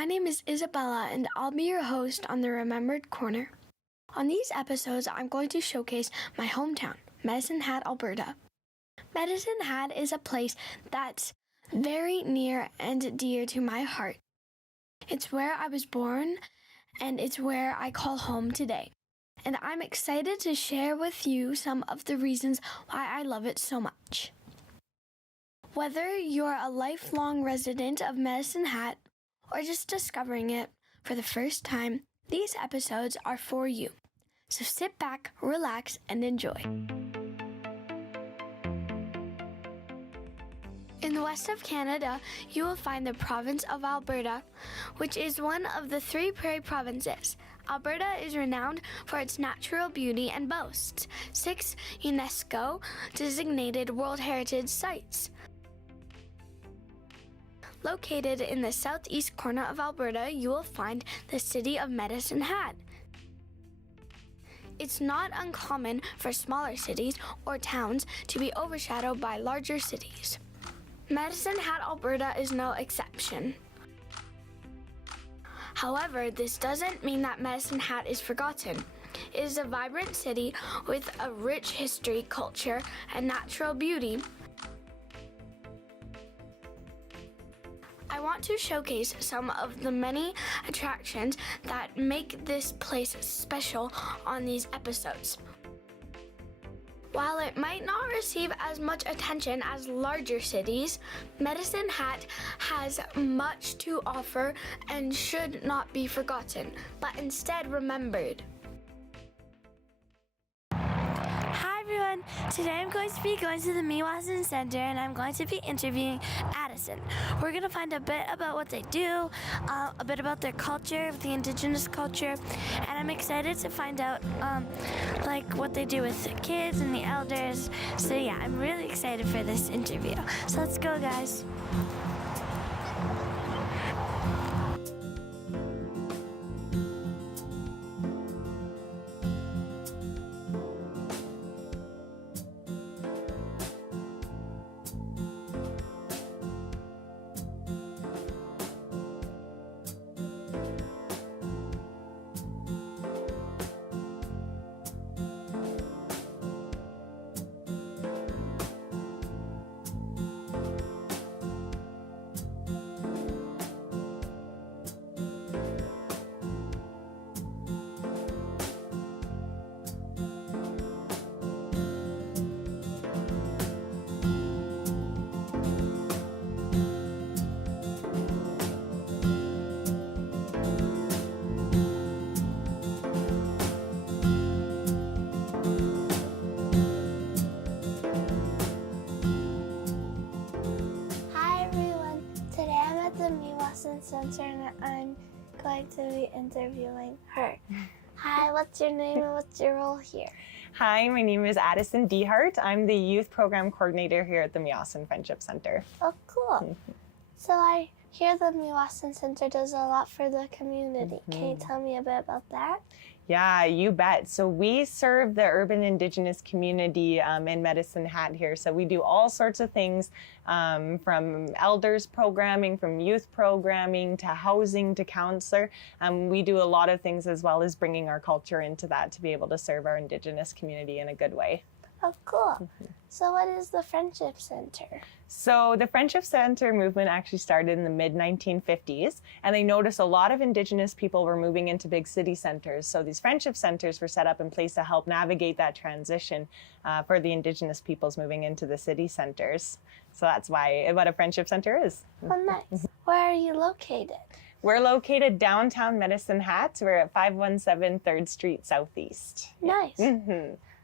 my name is Isabela and I'll be your host on the Remembered Corner. On these episodes, I'm going to showcase my hometown, Medicine Hat, Alberta. Medicine Hat is a place that's very near and dear to my heart. It's where I was born and it's where I call home today. And I'm excited to share with you some of the reasons why I love it so much. Whether you're a lifelong resident of Medicine Hat or just discovering it for the first time, these episodes are for you. So sit back, relax, and enjoy. In the west of Canada, you will find the province of Alberta, which is one of the 3 prairie provinces. Alberta is renowned for its natural beauty and boasts 6 UNESCO-designated World Heritage Sites. Located in the southeast corner of Alberta, you will find the city of Medicine Hat. It's not uncommon for smaller cities or towns to be overshadowed by larger cities. Medicine Hat, Alberta is no exception. However, this doesn't mean that Medicine Hat is forgotten. It is a vibrant city with a rich history, culture, and natural beauty. I want to showcase some of the many attractions that make this place special on these episodes. While it might not receive as much attention as larger cities, Medicine Hat has much to offer and should not be forgotten, but instead remembered. Hi everyone, today I'm going to be going to the Miywasin Centre and I'm going to be interviewing Addison. We're going to find a bit about what they do, a bit about their culture, the indigenous culture, and I'm excited to find out like what they do with the kids and the elders. So yeah, I'm really excited for this interview. So let's go, guys. Centre and I'm going to be interviewing her. Hi, what's your name and what's your role here? Hi, my name is Addison Dehart. I'm the Youth Program Coordinator here at the Miywasin Friendship Centre. Oh, cool. So I hear the Miywasin Centre does a lot for the community. Can you tell me a bit about that? Yeah, you bet. So we serve the urban indigenous community in Medicine Hat here. So we do all sorts of things from elders programming, from youth programming, to housing, to counselor. We do a lot of things as well as bringing our culture into that to be able to serve our indigenous community in a good way. Oh, cool. So what is the Friendship Centre? So the Friendship Centre movement actually started in the mid-1950s, and they noticed a lot of indigenous people were moving into big city centres. So these Friendship Centres were set up in place to help navigate that transition for the indigenous peoples moving into the city centres. So that's what a Friendship Centre is. Oh, nice. Where are you located? We're located downtown Medicine Hat. We're at 517 3rd Street Southeast. Nice.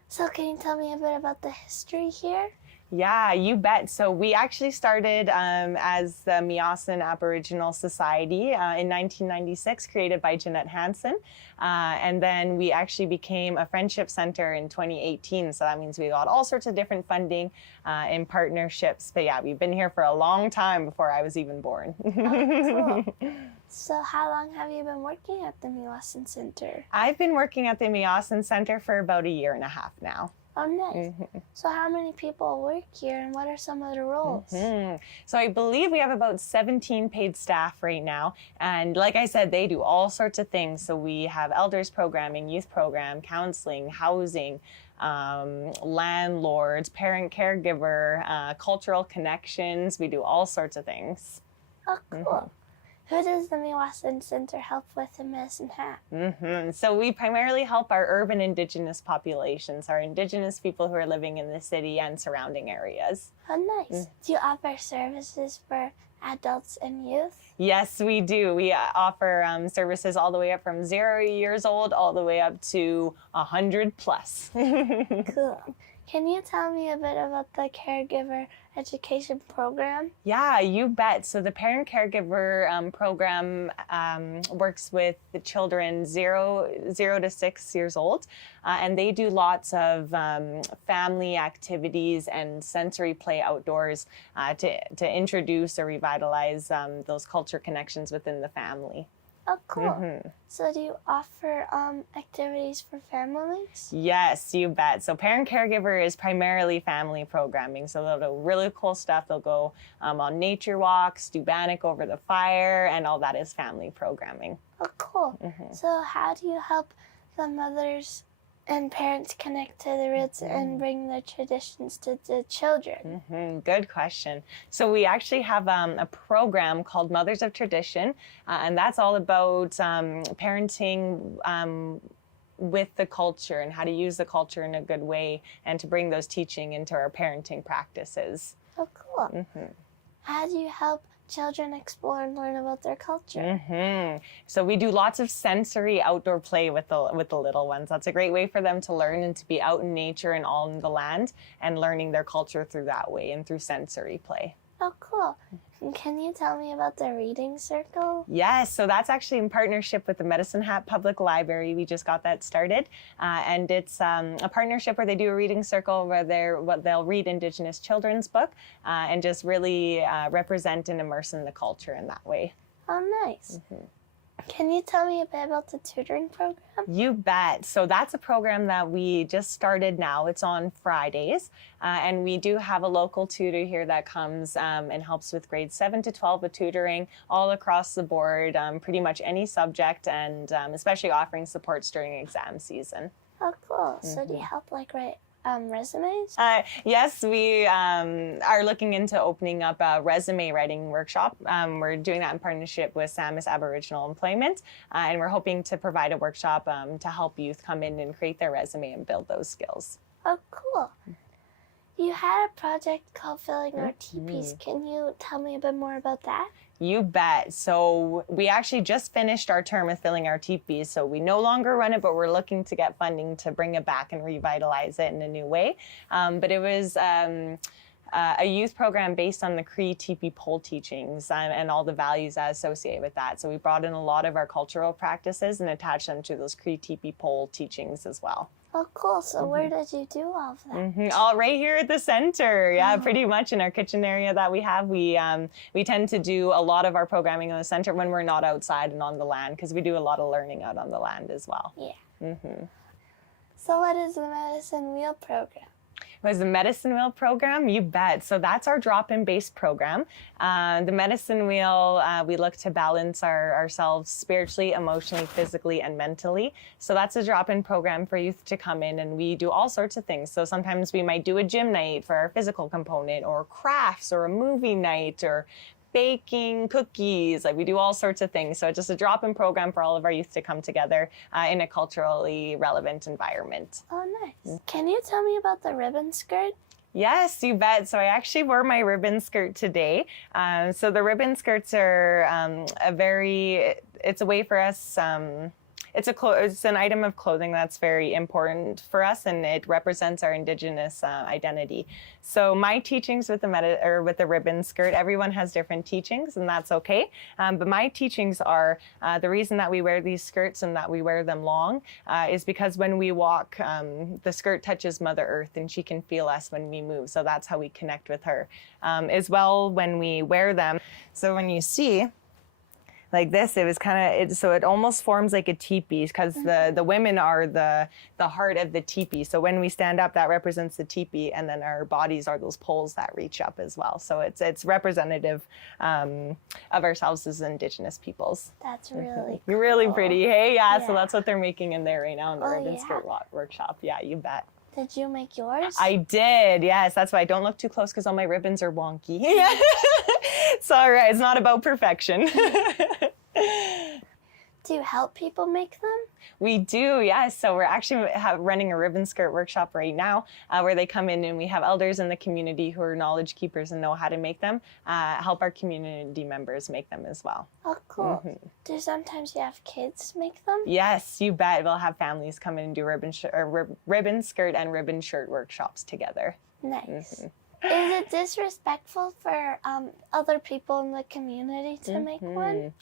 So can you tell me a bit about the history here? Yeah, you bet. So we actually started as the Miywasin Aboriginal Society in 1996, created by Jeanette Hansen. And then we actually became a Friendship Centre in 2018. So that means we got all sorts of different funding and partnerships. But yeah, we've been here for a long time before I was even born. Oh, cool. So how long have you been working at the Miywasin Centre? I've been working at the Miywasin Centre for about 1.5 years now. Oh, nice. So how many people work here and what are some of the roles? So I believe we have about 17 paid staff right now. And like I said, they do all sorts of things. So we have elders programming, youth program, counseling, housing, landlords, parent caregiver, cultural connections. We do all sorts of things. Oh, cool. Who does the Miywasin Centre help with in Medicine Hat? So we primarily help our urban indigenous populations, our indigenous people who are living in the city and surrounding areas. Oh, nice. Do you offer services for adults and youth? Yes, we do. We offer services all the way up from 0 years old all the way up to 100 plus. Cool. Can you tell me a bit about the caregiver education program? Yeah, you bet. So the parent caregiver program works with the children 0 to 6 years old, and they do lots of family activities and sensory play outdoors to introduce or revitalize those culture connections within the family. Oh, cool. So do you offer activities for families? Yes, you bet. So parent caregiver is primarily family programming. So they'll do really cool stuff. They'll go on nature walks, do bannock over the fire, and all that is family programming. Oh, cool. So how do you help the mothers and parents connect to the roots and bring their traditions to the children? Good question. So we actually have a program called Mothers of Tradition, and that's all about parenting with the culture and how to use the culture in a good way and to bring those teaching into our parenting practices. Oh, cool. How do you help children explore and learn about their culture? So we do lots of sensory outdoor play with the little ones. That's a great way for them to learn and to be out in nature and on the land and learning their culture through that way and through sensory play. Oh, cool. And can you tell me about the reading circle? Yes, so that's actually in partnership with the Medicine Hat Public Library. We just got that started, and it's a partnership where they do a reading circle where they'll read Indigenous children's book and just really represent and immerse in the culture in that way. Oh, nice. Can you tell me a bit about the tutoring program? You bet. So that's a program that we just started now. It's on Fridays. And we do have a local tutor here that comes and helps with grades 7 to 12 with tutoring all across the board, pretty much any subject, and especially offering supports during exam season. Oh, cool. So do you help write resumes? Yes, we are looking into opening up a resume writing workshop. We're doing that in partnership with Samis Aboriginal Employment, and we're hoping to provide a workshop to help youth come in and create their resume and build those skills. Oh, cool. You had a project called Filling Our Teepees. Can you tell me a bit more about that? You bet. So we actually just finished our term of Filling Our Teepees. So we no longer run it, but we're looking to get funding to bring it back and revitalize it in a new way. But it was a youth program based on the Cree teepee pole teachings and all the values associated with that. So we brought in a lot of our cultural practices and attached them to those Cree teepee pole teachings as well. Oh, cool. So where did you do all of that? All right here at the center. Yeah, pretty much in our kitchen area that we have. We tend to do a lot of our programming in the center when we're not outside and on the land, because we do a lot of learning out on the land as well. Yeah. So what is the Medicine Wheel program? Was the Medicine Wheel program? You bet. So that's our drop-in based program. The Medicine Wheel, we look to balance ourselves spiritually, emotionally, physically, and mentally. So that's a drop-in program for youth to come in, and we do all sorts of things. So sometimes we might do a gym night for our physical component, or crafts, or a movie night, or baking cookies. We do all sorts of things. So it's just a drop-in program for all of our youth to come together in a culturally relevant environment. Oh, nice. Can you tell me about the ribbon skirt? Yes, you bet. So I actually wore my ribbon skirt today. So the ribbon skirts are it's a way for us, it's an item of clothing that's very important for us, and it represents our Indigenous identity. So my teachings with the ribbon skirt, everyone has different teachings, and that's okay. But my teachings are the reason that we wear these skirts and that we wear them long is because when we walk, the skirt touches Mother Earth, and she can feel us when we move. So that's how we connect with her. As well, when we wear them. So when you see, like this. It was kind of, so it almost forms like a teepee, because the women are the heart of the teepee. So when we stand up, that represents the teepee, and then our bodies are those poles that reach up as well. So it's representative of ourselves as Indigenous peoples. That's really You're really pretty. Hey, yeah, Yeah. so that's what they're making in there right now in the Oh, ribbon yeah. skirt workshop. Yeah, you bet. Did you make yours? I did, yes. That's why I don't look too close, because all my ribbons are wonky. It's all right. It's not about perfection. Do you help people make them? We do, yes. So we're actually running a ribbon skirt workshop right now, where they come in and we have elders in the community who are knowledge keepers and know how to make them, help our community members make them as well. Oh, cool. Do sometimes you have kids make them? Yes, you bet. We'll have families come in and do ribbon skirt and ribbon shirt workshops together. Nice. Is it disrespectful for other people in the community to make one?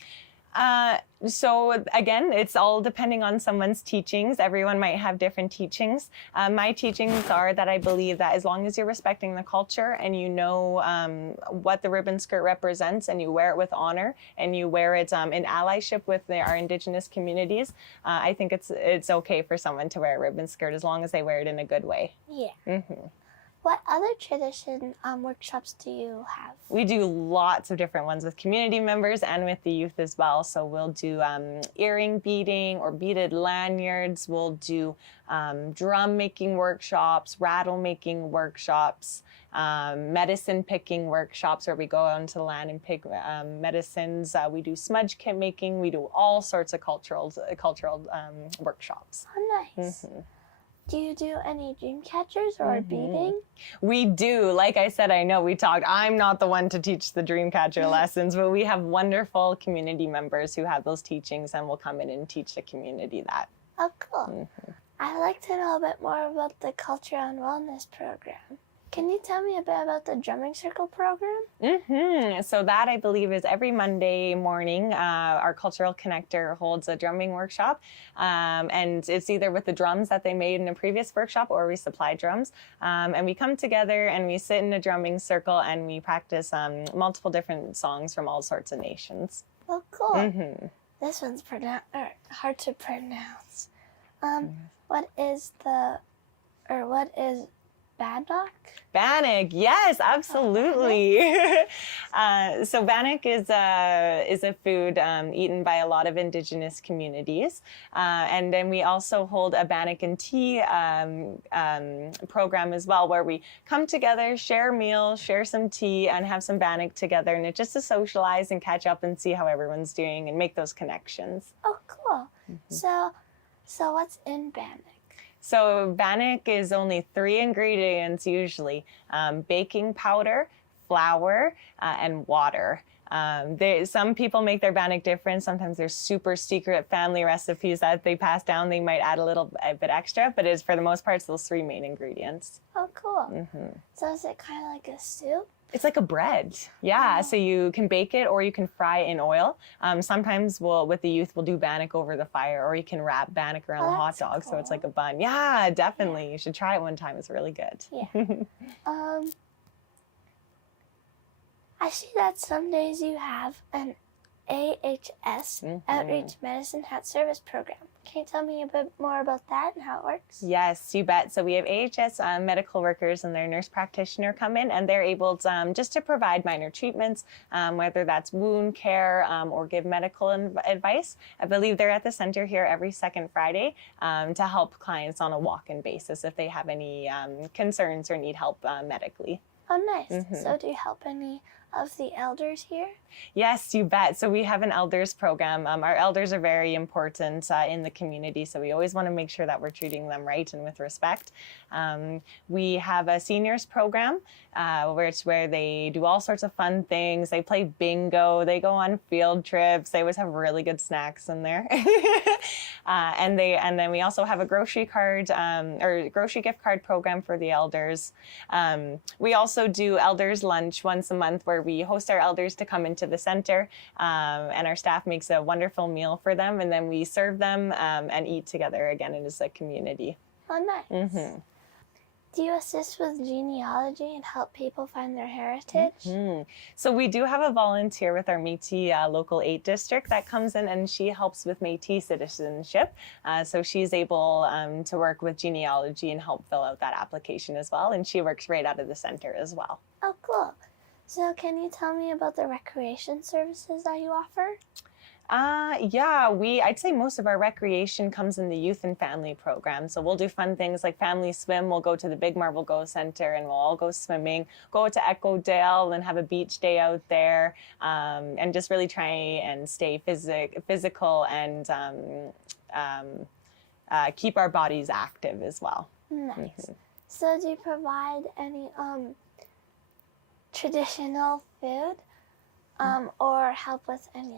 So again, it's all depending on someone's teachings. Everyone might have different teachings. My teachings are that I believe that as long as you're respecting the culture and you know what the ribbon skirt represents, and you wear it with honor, and you wear it in allyship with our Indigenous communities, I think it's okay for someone to wear a ribbon skirt as long as they wear it in a good way. Yeah. What other tradition workshops do you have? We do lots of different ones with community members and with the youth as well. So we'll do earring beading or beaded lanyards. We'll do drum making workshops, rattle making workshops, medicine picking workshops where we go out into the land and pick medicines. We do smudge kit making. We do all sorts of cultural workshops. Oh, nice. Do you do any dream catchers or beading? We do. Like I said, I know we talked. I'm not the one to teach the Dreamcatcher lessons, but we have wonderful community members who have those teachings and will come in and teach the community that. Oh, cool. I'd like to know a bit more about the Culture and Wellness program. Can you tell me a bit about the drumming circle program? So that, I believe, is every Monday morning. Our cultural connector holds a drumming workshop, and it's either with the drums that they made in a previous workshop, or we supply drums. And we come together and we sit in a drumming circle and we practice multiple different songs from all sorts of nations. Oh, cool. This one's hard to pronounce. What is Bannock? Bannock, yes, absolutely. So Bannock is a food eaten by a lot of Indigenous communities. And then we also hold a Bannock and tea program as well, where we come together, share a meal, share some tea, and have some Bannock together. And it's just to socialize and catch up and see how everyone's doing and make those connections. Oh, cool. So what's in Bannock? So Bannock is only 3 ingredients usually: baking powder, flour, and water. Some people make their Bannock different. Sometimes there's super secret family recipes that they pass down. They might add a bit extra, but it's, for the most part, it's those 3 main ingredients. Oh, cool. So is it kind of like a soup? It's like a bread. Yeah, so you can bake it or you can fry it in oil. Sometimes with the youth, we'll do Bannock over the fire, or you can wrap Bannock around the hot dog, so it's like a bun. Yeah, definitely. You should try it one time. It's really good. Yeah. I see that some days you have an AHS, Outreach Medicine Hat Service Program. Can you tell me a bit more about that and how it works? Yes, you bet. So we have AHS medical workers and their nurse practitioner come in, and they're able to, just to provide minor treatments, whether that's wound care or give medical advice. I believe they're at the center here every second Friday to help clients on a walk-in basis if they have any concerns or need help medically. Oh, nice. So do you help any of the elders here? Yes, you bet. So we have an elders program. Our elders are very important in the community, so we always want to make sure that we're treating them right and with respect. We have a seniors program where they do all sorts of fun things. They play bingo. They go on field trips. They always have really good snacks in there. And then we also have a grocery gift card program for the elders. We also do elders lunch once a month, where we host our elders to come into the center, and our staff makes a wonderful meal for them, and then we serve them and eat together again as a community. Oh, nice. Do you assist with genealogy and help people find their heritage? So we do have a volunteer with our Métis Local 8 district that comes in, and she helps with Métis citizenship. So she's able to work with genealogy and help fill out that application as well. And she works right out of the center as well. Oh, cool. So can you tell me about the recreation services that you offer? Yeah, I'd say most of our recreation comes in the youth and family program. So we'll do fun things like family swim. We'll go to the Big Marble Go Center and we'll all go swimming, go to Echo Dale and have a beach day out there, and just really try and stay physical and keep our bodies active as well. Nice. So do you provide any traditional food? Or help with any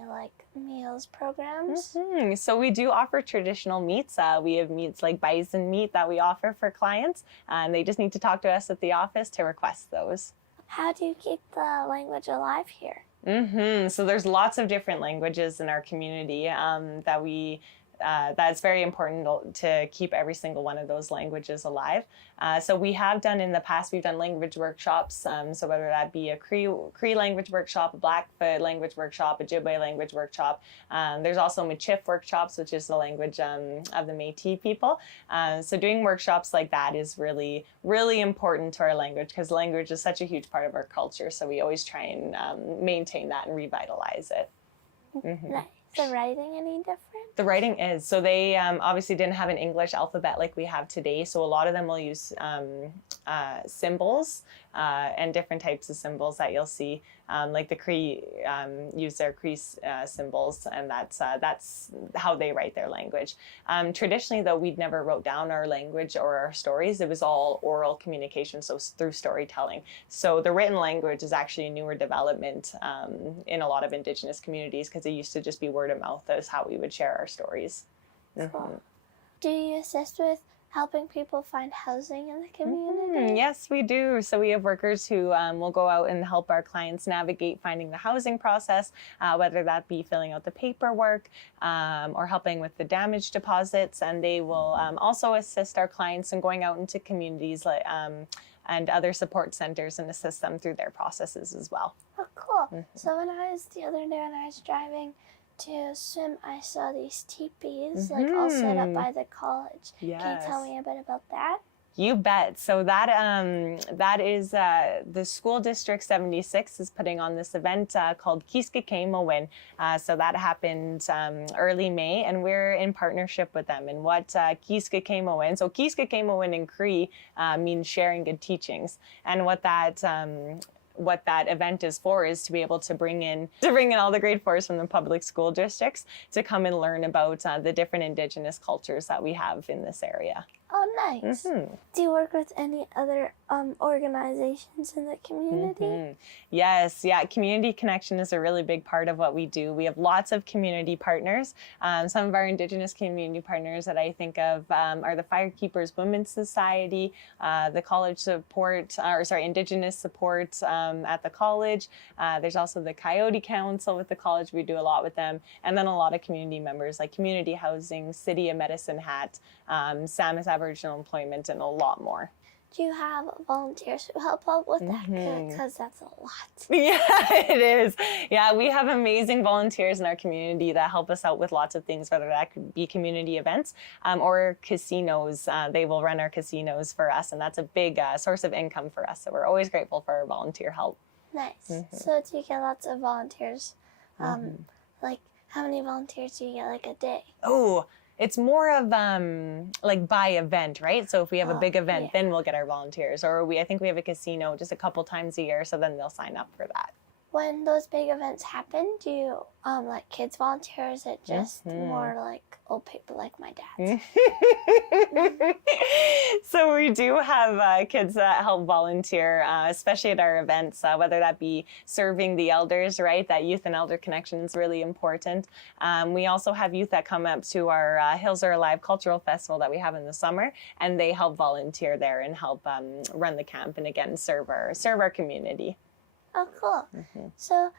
meals programs? So we do offer traditional meats. We have meats like bison meat that we offer for clients, and they just need to talk to us at the office to request those. How do you keep the language alive here? So there's lots of different languages in our community that's very important to keep every single one of those languages alive. So we have done in the past, we've done language workshops. So whether that be a Cree language workshop, a Blackfoot language workshop, a Ojibwe language workshop. There's also Michif workshops, which is the language of the Métis people. So doing workshops like that is really, really important to our language because language is such a huge part of our culture. So we always try and maintain that and revitalize it. Nice. The writing any different? The writing is. So they obviously didn't have an English alphabet like we have today. So a lot of them will use symbols and different types of symbols that you'll see. Like the Cree use their Cree symbols, and that's how they write their language. Traditionally, though, we'd never wrote down our language or our stories. It was all oral communication, so through storytelling. So the written language is actually a newer development in a lot of Indigenous communities because it used to just be word of mouth. That was how we would share our stories. Cool. Do you assist with helping people find housing in the community? Yes, we do. So we have workers who will go out and help our clients navigate finding the housing process, whether that be filling out the paperwork or helping with the damage deposits. And they will also assist our clients in going out into communities and other support centers and assist them through their processes as well. Oh, cool. So the other day when I was driving to swim, I saw these teepees all set up by the college. Yes. Can you tell me a bit about that? You bet. So that is the School District 76 is putting on this event called Kiskakemowin. So that happened early May, and we're in partnership with them. And what Kiskakemowin, so Kiskakemowin in Cree means sharing good teachings. And what that event is for is to be able to bring in all the grade 4s from the public school districts to come and learn about the different Indigenous cultures that we have in this area. Oh, nice. Do you work with any other organizations in the community? Yes, yeah. Community connection is a really big part of what we do. We have lots of community partners. Some of our Indigenous community partners that I think of are the Firekeepers Women's Society, the college support, Indigenous support at the college. There's also the Coyote Council with the college. We do a lot with them. And then a lot of community members like Community Housing, City of Medicine Hat, Samus Aboriginal Employment, and a lot more. Do you have volunteers who help out with that? Because that's a lot. Yeah, it is. Yeah, we have amazing volunteers in our community that help us out with lots of things, whether that could be community events or casinos. They will run our casinos for us, and that's a big source of income for us. So we're always grateful for our volunteer help. Nice. So do you get lots of volunteers? Like, how many volunteers do you get a day? Oh, it's more of by event, right? So if we have a big event, then we'll get our volunteers. Or I think we have a casino just a couple times a year, so then they'll sign up for that. When those big events happen, do you kids volunteer? Or is it just more old people like my dad? So we do have kids that help volunteer, especially at our events, whether that be serving the elders, right? That youth and elder connection is really important. We also have youth that come up to our Hills Are Alive Cultural Festival that we have in the summer, and they help volunteer there and help run the camp and again serve our community. Oh, cool. So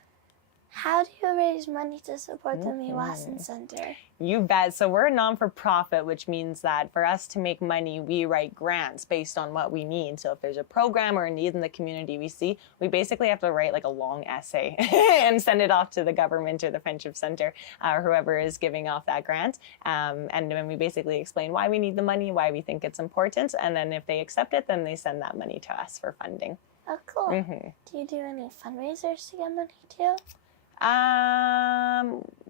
How do you raise money to support the Miywasin Centre? You bet. So we're a non-for-profit, which means that for us to make money, we write grants based on what we need. So if there's a program or a need in the community we see, we basically have to write like a long essay and send it off to the government or the Friendship Centre or whoever is giving off that grant. And then we basically explain why we need the money, why we think it's important. And then if they accept it, then they send that money to us for funding. Oh, cool. Do you do any fundraisers to get money too?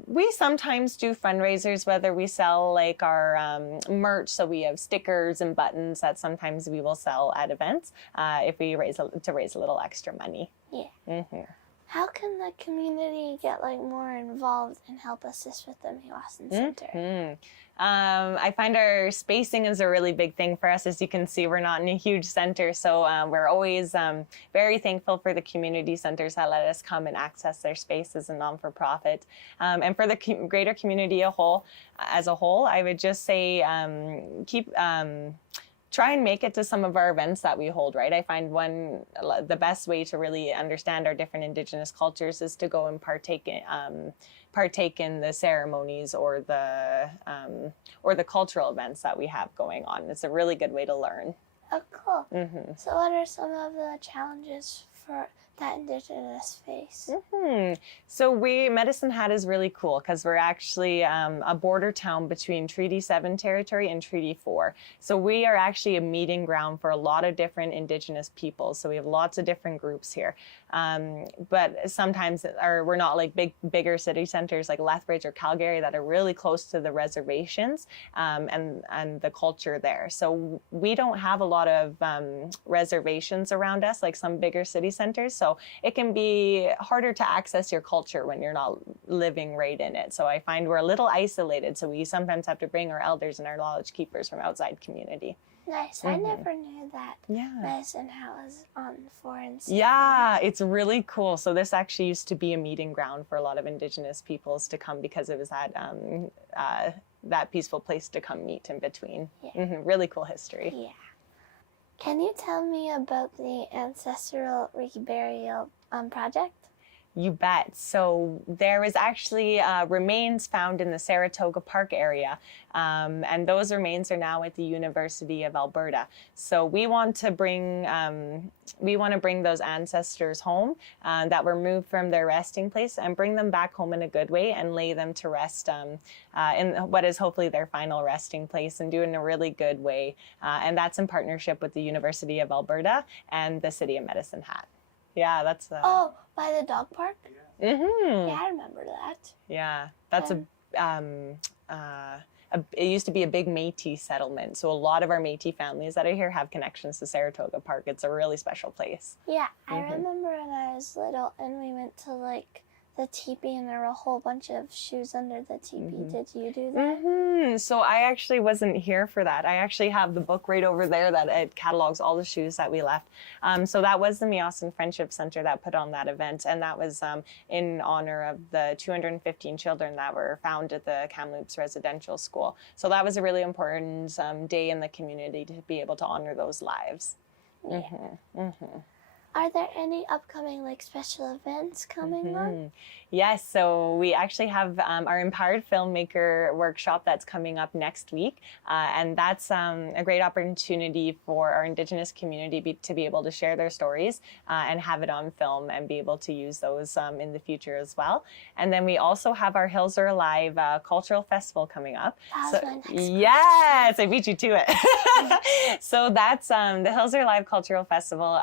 We sometimes do fundraisers, whether we sell like our merch, so we have stickers and buttons that sometimes we will sell at events if we raise a little extra money. Yeah. How can the community get like more involved and help assist with the Miywasin Centre? I find our spacing is a really big thing for us. As you can see, we're not in a huge center, so we're always very thankful for the community centers that let us come and access their space as a non-for-profit. And for the greater community as a whole, I would just say try and make it to some of our events that we hold, right? I find the best way to really understand our different Indigenous cultures is to go and partake in the ceremonies or the cultural events that we have going on. It's a really good way to learn. Oh, cool. So what are some of the challenges for that Indigenous face? So Medicine Hat is really cool because we're actually a border town between Treaty 7 territory and Treaty 4. So we are actually a meeting ground for a lot of different Indigenous peoples. So we have lots of different groups here. But sometimes we're not like bigger city centers like Lethbridge or Calgary that are really close to the reservations and the culture there. So we don't have a lot of reservations around us like some bigger city centers. So it can be harder to access your culture when you're not living right in it. So I find we're a little isolated. So we sometimes have to bring our elders and our knowledge keepers from outside community. Nice. I never knew that Medicine Hat was on 4 and 7. Yeah, it's really cool. So this actually used to be a meeting ground for a lot of Indigenous peoples to come because it was that peaceful place to come meet in between. Really cool history. Yeah. Can you tell me about the ancestral reburial project? You bet. So there was actually remains found in the Saratoga Park area, and those remains are now at the University of Alberta. So we want to bring those ancestors home that were moved from their resting place and bring them back home in a good way and lay them to rest in what is hopefully their final resting place and do it in a really good way. And that's in partnership with the University of Alberta and the City of Medicine Hat. Yeah, that's oh, by the dog park? Yeah, I remember that. Yeah, that's it used to be a big Métis settlement. So a lot of our Métis families that are here have connections to Saratoga Park. It's a really special place. Yeah, I remember when I was little and we went to like the teepee and there were a whole bunch of shoes under the teepee. Did you do that? So I actually wasn't here for that. I actually have the book right over there that it catalogs all the shoes that we left. So that was the Miywasin Friendship Centre that put on that event, and that was in honor of the 215 children that were found at the Kamloops Residential School. So that was a really important day in the community to be able to honor those lives. Are there any upcoming like special events coming on? Yes, so we actually have our Empowered Filmmaker workshop that's coming up next week, and that's a great opportunity for our Indigenous community to be able to share their stories and have it on film and be able to use those in the future as well. And then we also have our Hills Are Alive cultural festival coming up. That was my next question. Yes, I beat you to it. So that's the Hills Are Alive Cultural Festival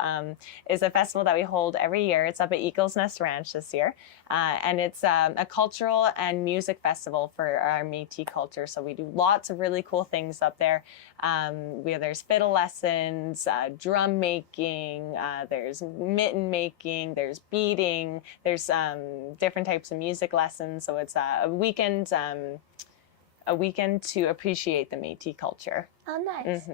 is a festival that we hold every year. It's up at Eagles Nest Ranch this year. And it's a cultural and music festival for our Métis culture. So we do lots of really cool things up there. There's fiddle lessons, drum making, there's mitten making, there's beading, there's different types of music lessons. So it's a weekend to appreciate the Métis culture. Oh, nice.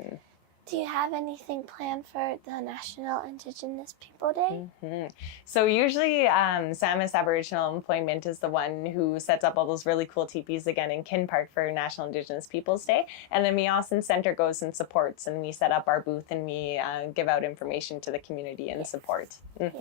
Do you have anything planned for the National Indigenous People Day? So usually Samis Aboriginal Employment is the one who sets up all those really cool teepees again in Kin Park for National Indigenous Peoples Day. And the Miywasin Centre goes and supports, and we set up our booth and we give out information to the community and support. Yeah.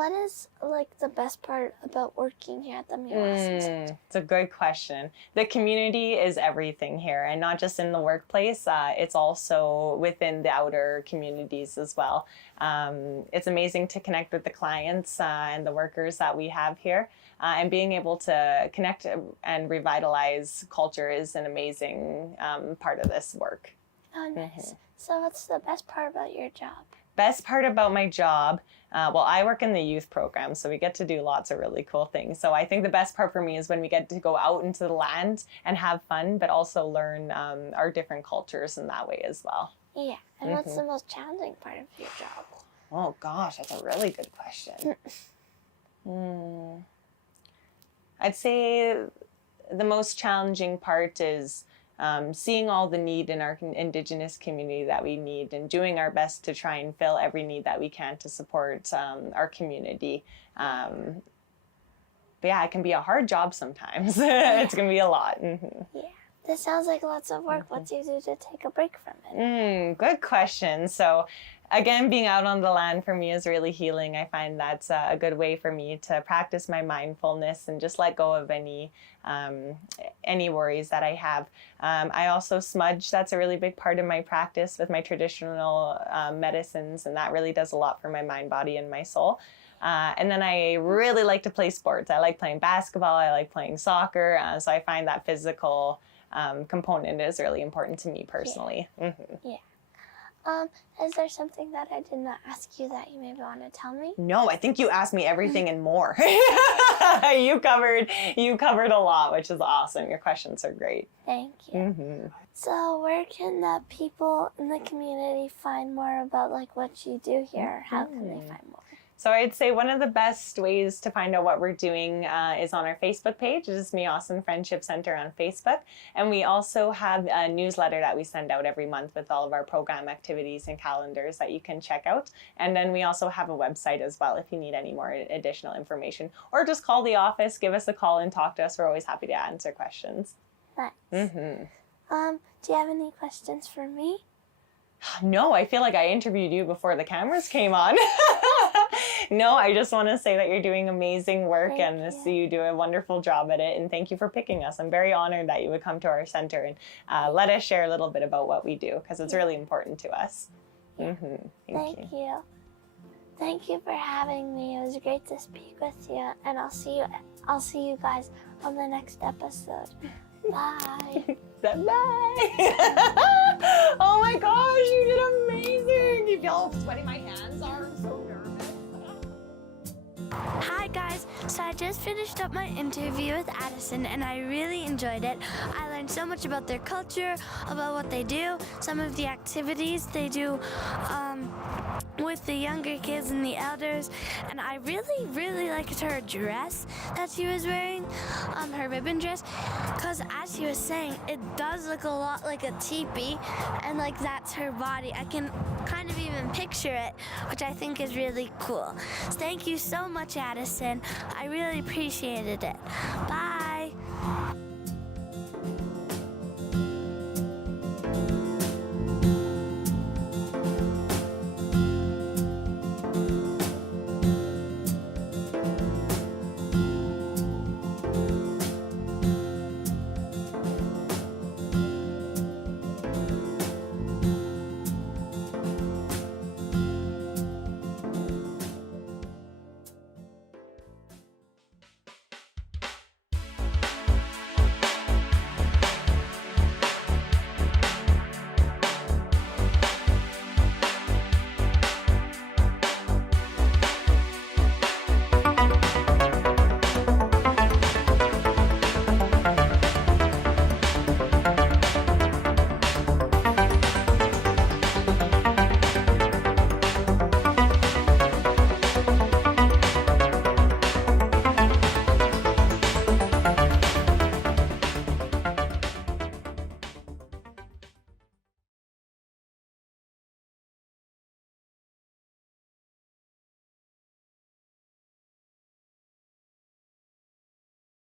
what is like the best part about working here at the Miywasin Center? It's a good question. The community is everything here, and not just in the workplace, it's also within the outer communities as well. It's amazing to connect with the clients and the workers that we have here, and being able to connect and revitalize culture is an amazing part of this work. Oh, nice. So what's the best part about your job? Best part about my job, well, I work in the youth program, so we get to do lots of really cool things. So I think the best part for me is when we get to go out into the land and have fun, but also learn our different cultures in that way as well. Yeah, and what's the most challenging part of your job? Oh gosh, that's a really good question. I'd say the most challenging part is seeing all the need in our indigenous community that we need, and doing our best to try and fill every need that we can to support our community. But yeah, it can be a hard job sometimes. It's going to be a lot. Yeah. This sounds like lots of work. What do you do to take a break from it? Good question. So again, being out on the land for me is really healing. I find that's a good way for me to practice my mindfulness and just let go of any worries that I have. I also smudge. That's a really big part of my practice with my traditional medicines, and that really does a lot for my mind, body, and my soul. And then I really like to play sports. I like playing basketball. I like playing soccer. So I find that physical component is really important to me personally. Yeah. Is there something that I did not ask you that you maybe want to tell me? No, I think you asked me everything and more. You covered a lot, which is awesome. Your questions are great. Thank you. So where can the people in the community find more about like what you do here? How can they find more? So I'd say one of the best ways to find out what we're doing is on our Facebook page. It is Miywasin Friendship Centre on Facebook. And we also have a newsletter that we send out every month with all of our program activities and calendars that you can check out. And then we also have a website as well if you need any more additional information. Or just call the office, give us a call and talk to us. We're always happy to answer questions. Nice. Do you have any questions for me? No, I feel like I interviewed you before the cameras came on. No, I just want to say that you're doing amazing work and you do a wonderful job at it. And thank you for picking us. I'm very honored that you would come to our center and let us share a little bit about what we do, because it's really important to us. Thank you. Thank you for having me. It was great to speak with you. And I'll see you guys on the next episode. Bye. Bye. Oh my gosh, you did amazing. You feel how sweaty my hands are? I'm so nervous. Hi guys, so I just finished up my interview with Addison and I really enjoyed it. I learned so much about their culture, about what they do, some of the activities they do with the younger kids and the elders, and I really liked her dress that she was wearing, her ribbon dress, because as she was saying, it does look a lot like a teepee, and like that's her body. I can kind of even picture it, which I think is really cool. So thank you so much, Addison. I really appreciated it. Bye.